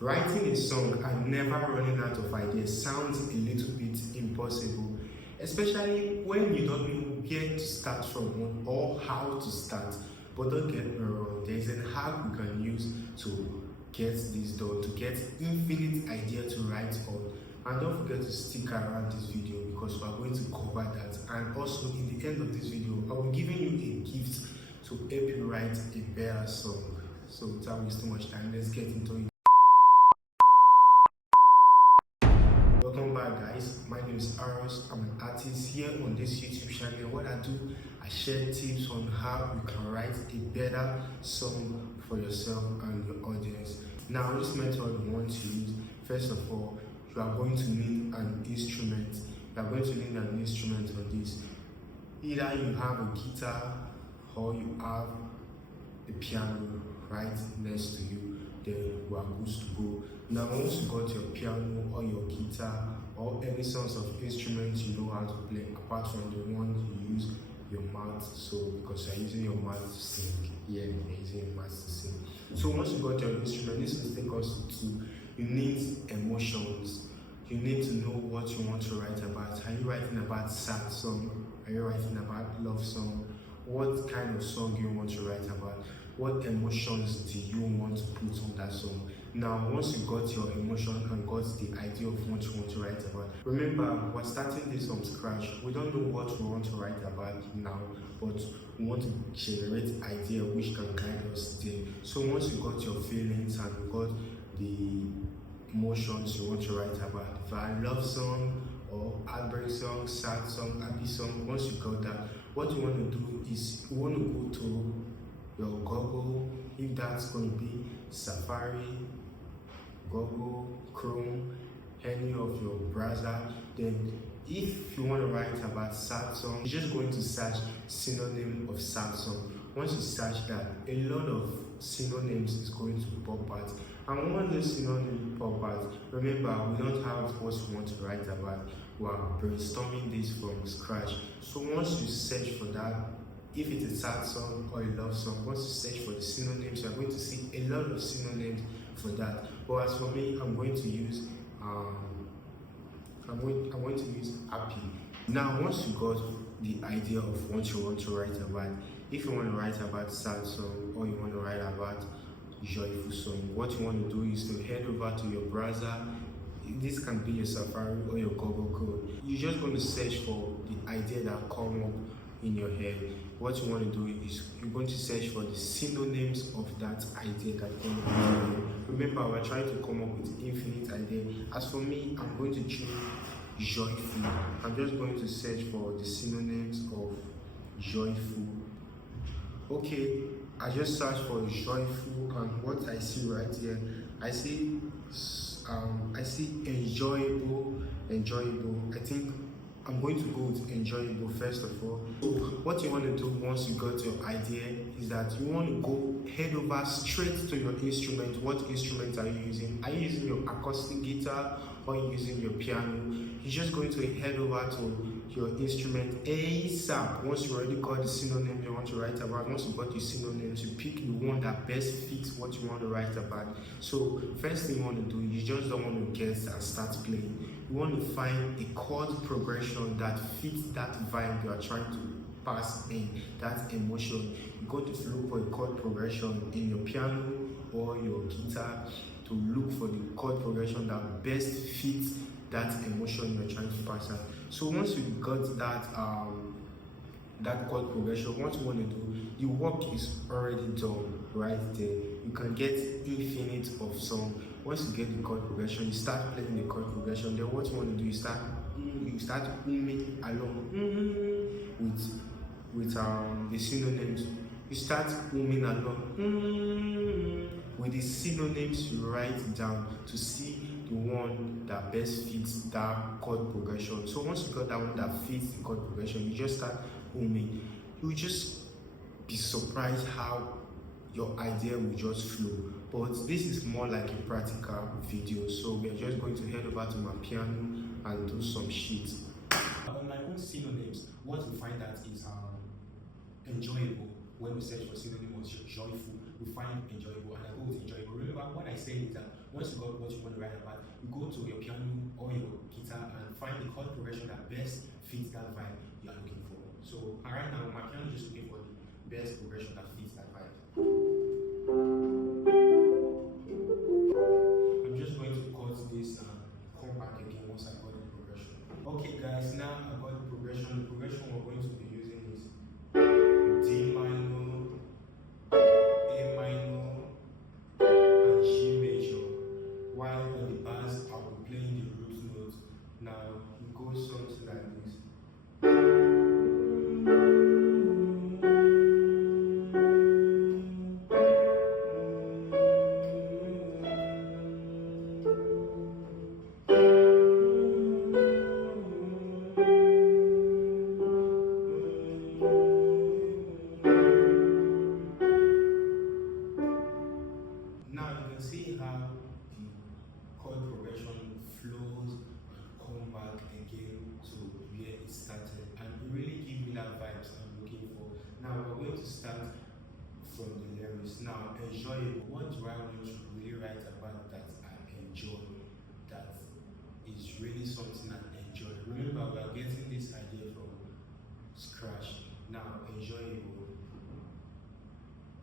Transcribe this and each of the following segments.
Writing a song and never running out of ideas sounds a little bit impossible, especially when you don't know where to start from or how to start. But don't get me wrong, there is an hack we can use to get this done, to get infinite idea to write on. And don't forget to stick around this video because we are going to cover that. And also in the end of this video, I will be giving you a gift to help you write a better song. So without wasting much time, let's get into it. Welcome back, guys. My name is Aros. I'm an artist here on this YouTube channel. What I do, I share tips on how you can write a better song for yourself and your audience. Now, this method we want to use, first of all, you are going to need an instrument. You are going to need an instrument for this. Either you have a guitar or you have a piano right next to you, then you are good to go. Now, once you got your piano or your guitar or any sorts of instruments you know how to play, apart from the one you use your mouth, so because you're using your mouth to sing, yeah, you're using your mouth to sing. So once you got your instrument, this will take us to you need emotions. You need to know what you want to write about. Are you writing about sad song? Are you writing about love song? What kind of song do you want to write about? What emotions do you want to put on that song? Now, once you got your emotion and got the idea of what you want to write about, remember, we're starting this from scratch. We don't know what we want to write about now, but we want to generate idea which can guide us there. So once you got your feelings and you got the emotions you want to write about, if I love song or heartbreak song, sad song, happy song, once you got that, what you want to do is you want to go to your Google, if that's going to be Safari, Google, Chrome, any of your browser. Then if you want to write about sad song, you're just going to search synonym of sad song. Once you search that, a lot of synonyms is going to pop out. And when those synonyms pop out, remember, we don't have what we want to write about. We are brainstorming this from scratch. So once you search for that, if it's a sad song or a love song, once you search for the synonyms, you're going to see a lot of synonyms for that. But as for me, I'm going to use happy. Now, once you got the idea of what you want to write about, if you want to write about sad song or you want to write about joyful song, what you want to do is to head over to your browser. This can be your Safari or your Google Chrome. You're just going to search for the idea that come up in your head. What you want to do is you're going to search for the synonyms of that idea that came up in your head. Remember, we're trying to come up with infinite ideas. As for me, I'm going to choose joyful. I'm just going to search for the synonyms of joyful. Okay, I just searched for joyful, and what I see right here, I see enjoyable. I think I'm going to go with enjoyable first of all. So what you want to do once you got your idea is that you want to go head over straight to your instrument. What instrument are you using? Are you using your acoustic guitar or are you using your piano? You're just going to head over to your instrument ASAP. Once you already got the synonym you want to write about, once you got your synonyms, you pick the one that best fits what you want to write about. So first thing you want to do, you just don't want to guess and start playing. You want to find a chord progression that fits that vibe you are trying to pass in, that emotion. You go to look for a chord progression in your piano or your guitar to look for the chord progression that best fits that emotion you're trying to pass out. So once you got that chord progression, what you want to do, the work is already done right there. You can get infinite of song. Once you get the chord progression, you start playing the chord progression. Then what you want to do, you start humming along with the synonyms. You start humming along with the synonyms you write down to see the one that best fits that chord progression. So once you got that one that fits the chord progression, you just start humming. You will just be surprised how your idea will just flow. But this is more like a practical video, so we are just going to head over to my piano and do some shit. On my own synonyms, what we find that is enjoyable. When we search for synonyms, joyful, we find enjoyable, and I go with enjoyable. Remember what I said is that Once you got what you want to write about, you go to your piano or your guitar and find the chord progression that best fits that vibe you are looking for. So right now, my piano is just looking for the best progression that fits that vibe. I'm just going to cut this and come back again once I got the progression. Okay guys, now I got the progression. The progression we're going to be using is D minor, A minor, and G major. While on the bass, I'll be playing the root note. Now it goes something like this. Now you can see how the chord progression flows and come back again to where it started, and it really gives me that vibes I'm looking for. Now we're going to start from the lyrics. Now, enjoyable. What do I want to really write about that I enjoy? That is really something I enjoy. Remember, we are getting this idea from scratch. Now, enjoyable.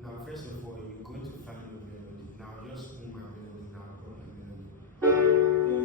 Now, first of all, you're going to find your melody. Now, just own my melody now. Put my melody.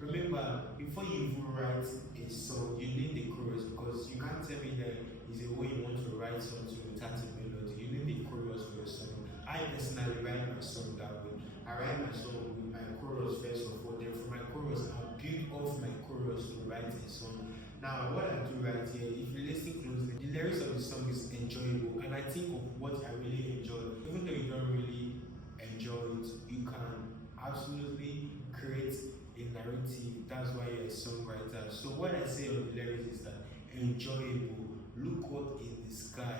Remember, before you even write a song, you need the chorus, because you can't tell me that is a way you want to write something without a melody. You need the chorus for your song. I personally write my song that way. I write my song with my chorus first of all, then from my chorus, I'll build off my chorus to write a song. Now, what I do right here, if you listen closely, the lyrics of the song is enjoyable, and I think of what I really enjoy. Even though you don't really enjoy it, you can absolutely create a narrative. That's why you're a songwriter. So what I say on the lyrics is that enjoyable. Look up in the sky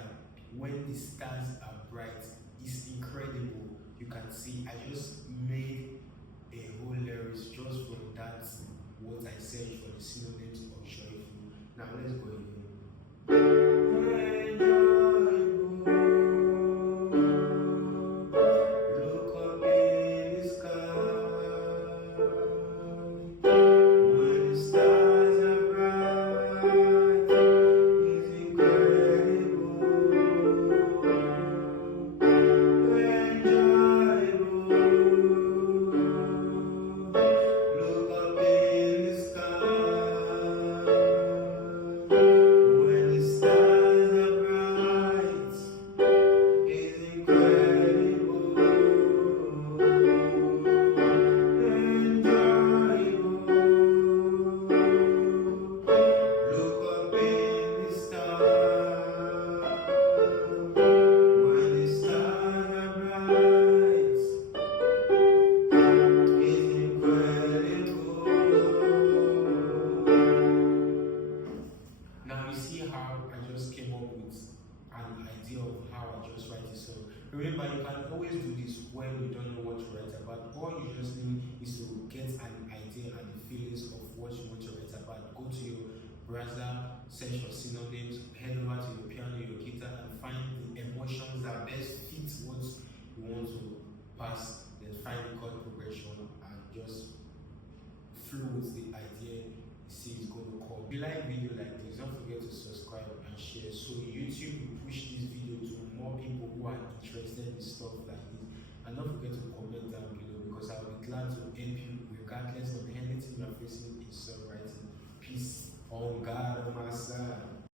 when the stars are bright. It's incredible. You can see I just made a whole lyrics just from that, what I said for the synonyms of joyful. Now let's go again. search for synonyms, head over to your piano, your guitar, and find the emotions that best fit what you want to pass. Then find the chord progression and just flow with the idea you see is going to come. If you like video like this, don't forget to subscribe and share so YouTube will push this video to more people who are interested in stuff like this. And don't forget to comment down below because I'll be glad to help you regardless of anything you're facing in songwriting. Peace on God on my side.